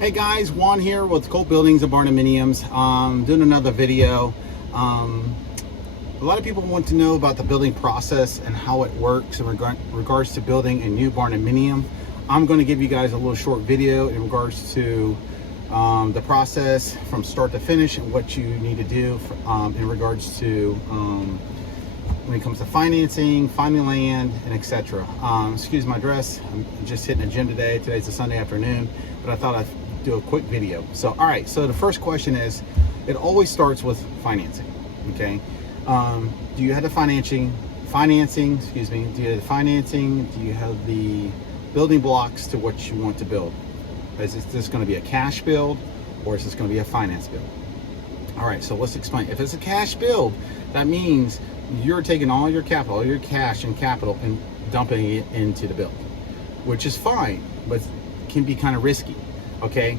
Hey guys, Juan here with Colt Buildings and Barndominiums. Doing another video. A lot of people want to know about the building process and how it works in regards to building a new barndominium. I'm going to give you guys a little short video in regards to the process from start to finish and what you need to do in regards to when it comes to financing, finding land, and etc. Excuse my dress. I'm just hitting the gym today. Today's a Sunday afternoon, but I thought I'd do a quick video. So, all right. So the first question is, it always starts with financing. Okay. Do you have the financing? Excuse me. Do you have the financing? Do you have the building blocks to what you want to build? Is this going to be a cash build, or is this going to be a finance build? All right. So let's explain. If it's a cash build, that means you're taking all your capital, all your cash and capital, and dumping it into the build, which is fine, but can be kind of risky. Okay.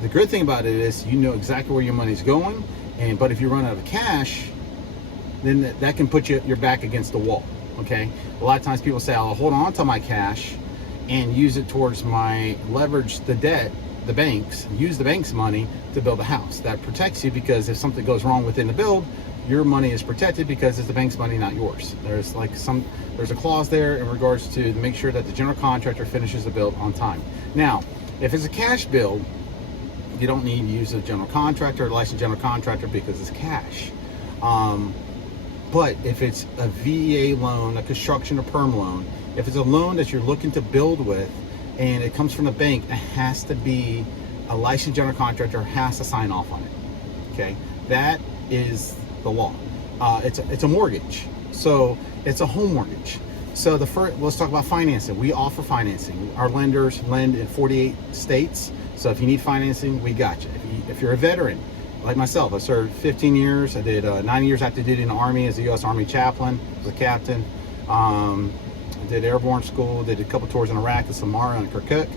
The good thing about it is you know exactly where your money's going, but if you run out of cash, then that can put your back against the wall. Okay. A lot of times people say, I'll hold on to my cash and use it towards my leverage, the debt, the banks, use the bank's money to build a house. That protects you, because if something goes wrong within the build, your money is protected because it's the bank's money, not yours. There's a clause there in regards to make sure that the general contractor finishes the build on time. Now, if it's a cash build, you don't need to use a general contractor or licensed general contractor because it's cash. But if it's a VA loan, a construction or perm loan, if it's a loan that you're looking to build with and it comes from the bank, it has to be a licensed general contractor, has to sign off on it. Okay, that is the law. It's a mortgage, so it's a home mortgage. So let's talk about financing. We offer financing. Our lenders lend in 48 states. So if you need financing, we got you. If you're a veteran, like myself, I served 15 years. I did 9 years active duty in the Army as a U.S. Army chaplain, as a captain. I did airborne school, did a couple tours in Iraq, and Samara and Kirkuk,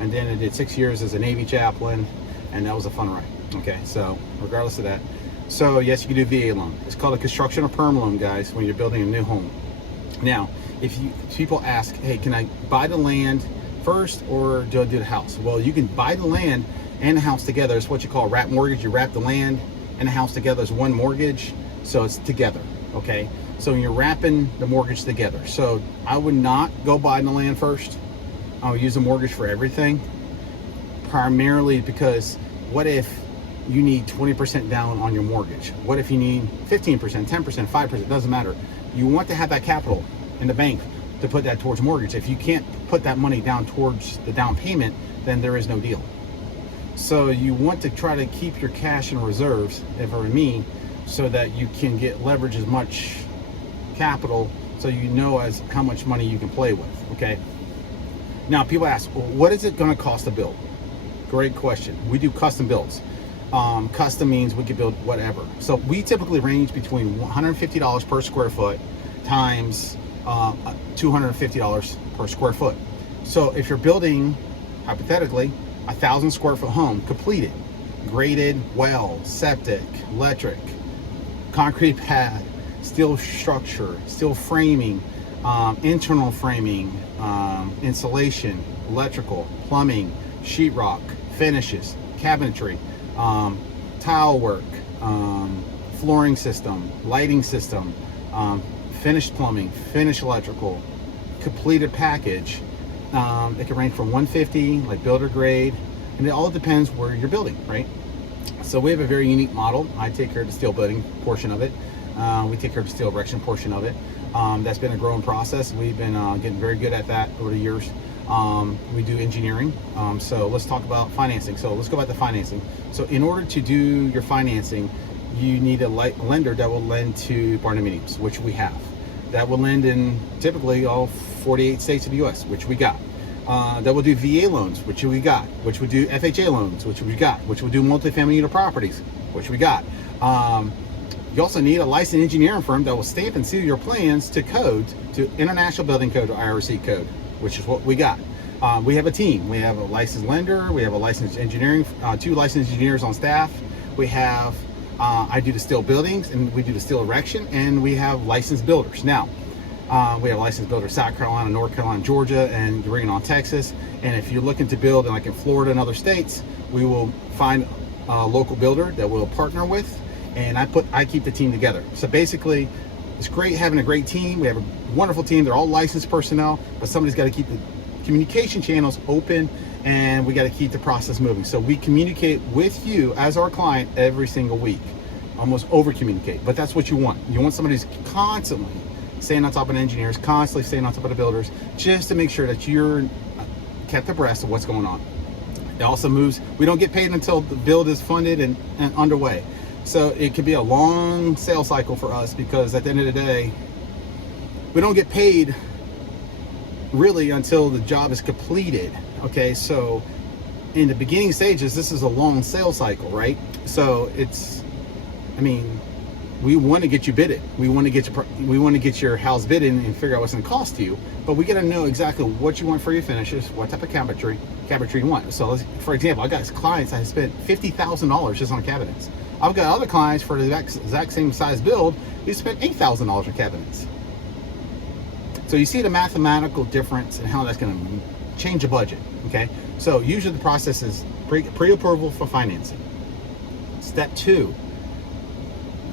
and then I did 6 years as a Navy chaplain, and that was a fun ride. Okay, so regardless of that, so yes, you can do VA loan. It's called a construction or perm loan, guys, when you're building a new home. Now, if people ask, hey, can I buy the land first or do I do the house? Well, you can buy the land and the house together. It's what you call a wrap mortgage. You wrap the land and the house together as one mortgage, so it's together. Okay, so you're wrapping the mortgage together. So I would not go buy the land first. I would use a mortgage for everything, primarily because what if you need 20% down on your mortgage? What if you need 15%, 10%, 5%? Doesn't matter. You want to have that capital in the bank to put that towards mortgage. If you can't put that money down towards the down payment, then there is no deal. So you want to try to keep your cash in reserves, if it were me, so that you can get leverage as much capital, so you know as how much money you can play with. Okay. Now people ask, well, what is it going to cost to build? Great question. We do custom builds. Custom means we can build whatever. So we typically range between $150 per square foot times $250 per square foot. So if you're building, hypothetically, 1,000 square foot home, completed, graded, well, septic, electric, concrete pad, steel structure, steel framing, internal framing, insulation, electrical, plumbing, sheetrock, finishes, cabinetry, tile work, flooring system, lighting system, finished plumbing, finished electrical, completed package. It can range from 150, like builder grade, and it all depends where you're building, right? So we have a very unique model. I take care of the steel building portion of it. We take care of the steel erection portion of it. That's been a growing process. We've been getting very good at that over the years. We do engineering. So let's talk about financing. So let's go back to financing. So in order to do your financing, you need a lender that will lend to barndominiums, which we have. That will lend in typically all 48 states of the U.S., which we got. That will do VA loans, which we got. Which would do FHA loans, which we got. Which will do multifamily unit properties, which we got. You also need a licensed engineering firm that will stamp and seal your plans to code, to International Building Code or IRC code, which is what we got. We have a team. We have a licensed lender. We have a licensed engineering, 2 licensed engineers on staff. We have, I do the steel buildings and we do the steel erection, and we have licensed builders. Now, We have licensed builders South Carolina, North Carolina, Georgia, and you're bringing on Texas. And if you're looking to build in Florida and other states, we will find a local builder that we'll partner with, and I keep the team together. So basically, it's great having a great team. We have a wonderful team. They're all licensed personnel, but somebody's got to keep the communication channels open, and we got to keep the process moving. So we communicate with you as our client every single week, almost over communicate, but that's what you want. You want somebody who's constantly staying on top of the engineers, constantly staying on top of the builders, just to make sure that you're kept abreast of what's going on. It also moves, we don't get paid until the build is funded and underway. So it could be a long sales cycle for us, because at the end of the day, we don't get paid really until the job is completed. Okay, so in the beginning stages, this is a long sales cycle, right? So we want to get you bidded. We want to get your house bidded and figure out what's going to cost you. But we got to know exactly what you want for your finishes, what type of cabinetry you want. So, for example, I got clients that have spent $50,000 just on cabinets. I've got other clients for the exact same size build who spent $8,000 on cabinets. So you see the mathematical difference and how that's going to change a budget. Okay, so usually the process is pre-approval for financing. Step 2.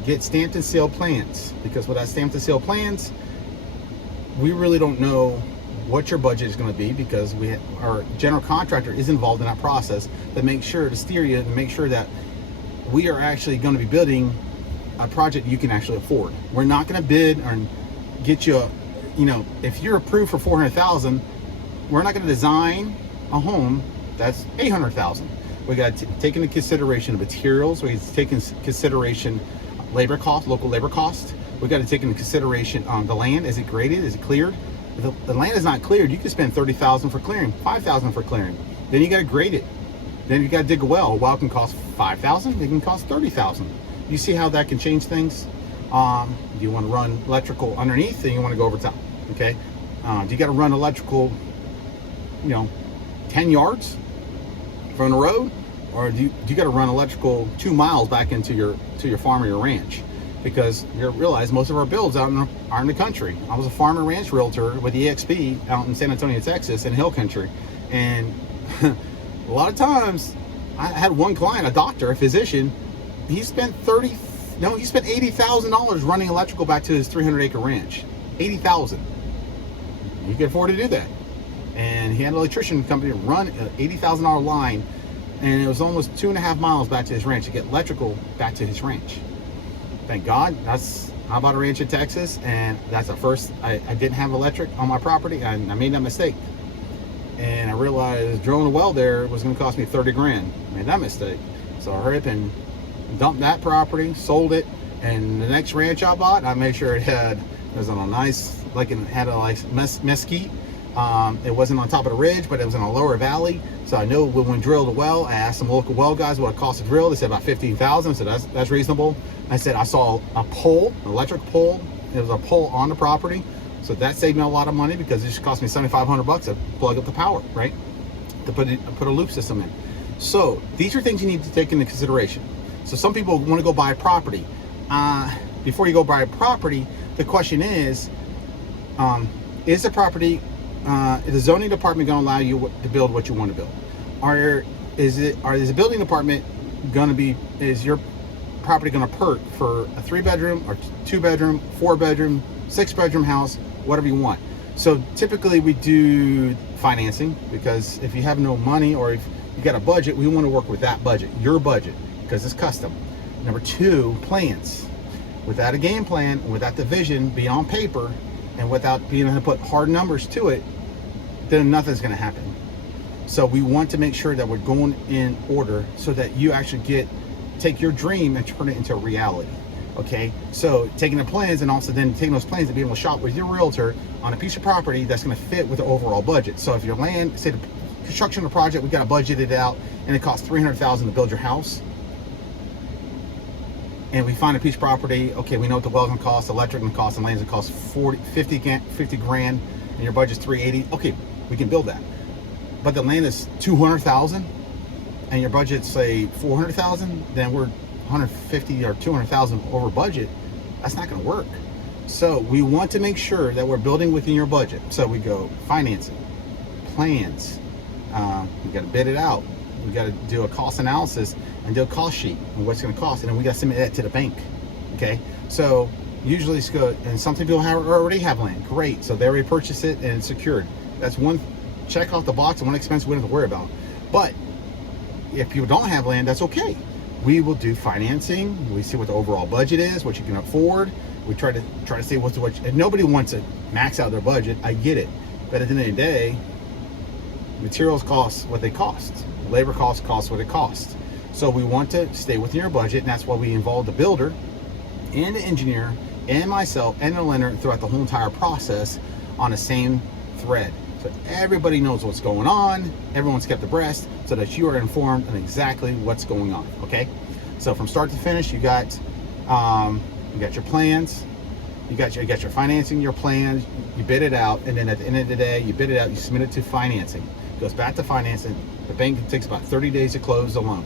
Get stamped and sealed plans, because without stamped and sealed plans, we really don't know what your budget is going to be, because our general contractor is involved in that process to make sure to steer you, to make sure that we are actually going to be building a project you can actually afford. We're not going to bid or get you, if you're approved for $400,000, we're not going to design a home that's $800,000. We got to take into consideration materials. We got to take into consideration labor cost, local labor cost. We got to take into consideration the land. Is it graded? Is it cleared? If the land is not cleared, you can spend $30,000 for clearing, $5,000 for clearing. Then you got to grade it. Then you got to dig a well. A well can cost $5,000. It can cost $30,000. You see how that can change things? You want to run electrical underneath, and you want to go over top. Okay. Do you got to run electrical, 10 yards from the road, or do you got to run electrical 2 miles back into your farm or your ranch? Because you realize most of our builds are in the country. I was a farm and ranch realtor with EXP out in San Antonio, Texas, in Hill Country, and a lot of times I had one client, a doctor, a physician. He spent $80,000 running electrical back to his 300-acre ranch. $80,000. You can afford to do that. And he had an electrician company run an $80,000 line, and it was almost 2.5 miles back to his ranch to get electrical back to his ranch. Thank God. I bought a ranch in Texas, and that's the first. I didn't have electric on my property, and I made that mistake. And I realized drilling a well there was going to cost me $30,000. I made that mistake. So I hurried up and dumped that property, sold it, and the next ranch I bought, I made sure it was on a nice, it had a nice mesquite. It wasn't on top of the ridge, but it was in a lower valley. So I knew when we drilled a well, I asked some local well guys what it cost to drill. They said about $15,000. So that's reasonable. I said I saw a pole, an electric pole. It was a pole on the property. So that saved me a lot of money, because it just cost me $7,500 to plug up the power, right? To put a loop system in. So these are things you need to take into consideration. So some people want to go buy a property. Before you go buy a property, the question is the property, is the zoning department going to allow you to build what you want to build? Is the building department is your property going to perk for a 3-bedroom or 2-bedroom, 4-bedroom, 6-bedroom house, whatever you want? So typically we do financing, because if you have no money or if you got a budget, we want to work with that budget, your budget, because it's custom. Number 2, plans. Without a game plan, without the vision beyond paper, and without being able to put hard numbers to it, then nothing's going to happen. So we want to make sure that we're going in order so that you actually take your dream and turn it into a reality. Okay, so taking the plans and also then taking those plans and being able to shop with your realtor on a piece of property that's going to fit with the overall budget. So if your land, say the construction of the project, we got to budget it out, and it costs $300,000 to build your house, and we find a piece of property, okay, we know what the well's gonna cost, electric gonna cost, and land's gonna cost 50 grand, and your budget's $380. Okay, we can build that. But the land is $200,000, and your budget's say $400,000, then we're $150 or $200,000 over budget. That's not gonna work. So we want to make sure that we're building within your budget. So we go financing, plans, we got to bid it out, we got to do a cost analysis and do a cost sheet and what's going to cost, and then we got to submit that to the bank. Okay, so usually it's good, and some people already have land. Great, so they already purchased it and it's secured. That's one check off the box and one expense we don't have to worry about. But if people don't have land, that's okay. We will do financing. We see what the overall budget is, what you can afford. We try to see what. And nobody wants to max out their budget. I get it, but at the end of the day, materials cost what they cost. Labor costs what it costs. So we want to stay within your budget, and that's why we involve the builder and the engineer and myself and the lender throughout the whole entire process on the same thread. So everybody knows what's going on, everyone's kept abreast, so that you are informed on exactly what's going on. Okay, so from start to finish, you got your plans, you got your financing, your plans, you bid it out, and then at the end of the day, you bid it out, you submit it to financing. It goes back to financing. The bank takes about 30 days to close the loan.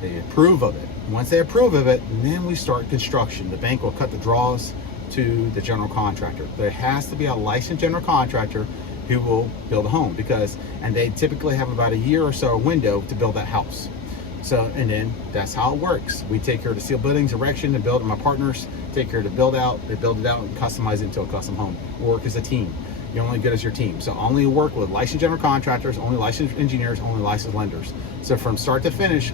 They approve of it. Once they approve of it, then we start construction. The bank will cut the draws to the general contractor. There has to be a licensed general contractor who will build a home, and they typically have about a year or so window to build that house. So, and then that's how it works. We take care of the steel buildings, erection, and build, and my partners take care of the build out. They build it out and customize it into a custom home. Work as a team. You're only good as your team. So only work with licensed general contractors, only licensed engineers, only licensed lenders. So from start to finish,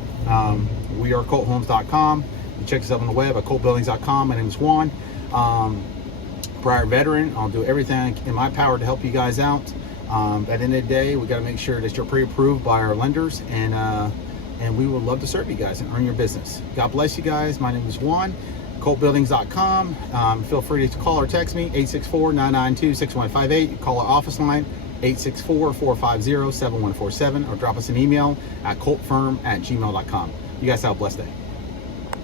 we are colthomes.com. You check us out on the web at coltbuildings.com. My name is Juan. Prior veteran. I'll do everything in my power to help you guys out. At the end of the day, we got to make sure that you're pre-approved by our lenders, and we would love to serve you guys and earn your business. God bless you guys. My name is Juan. coltbuildings.com. Feel free to call or text me 864-992-6158. Call our office line 864-450-7147, or drop us an email at coltfirm@gmail.com. You guys have a blessed day.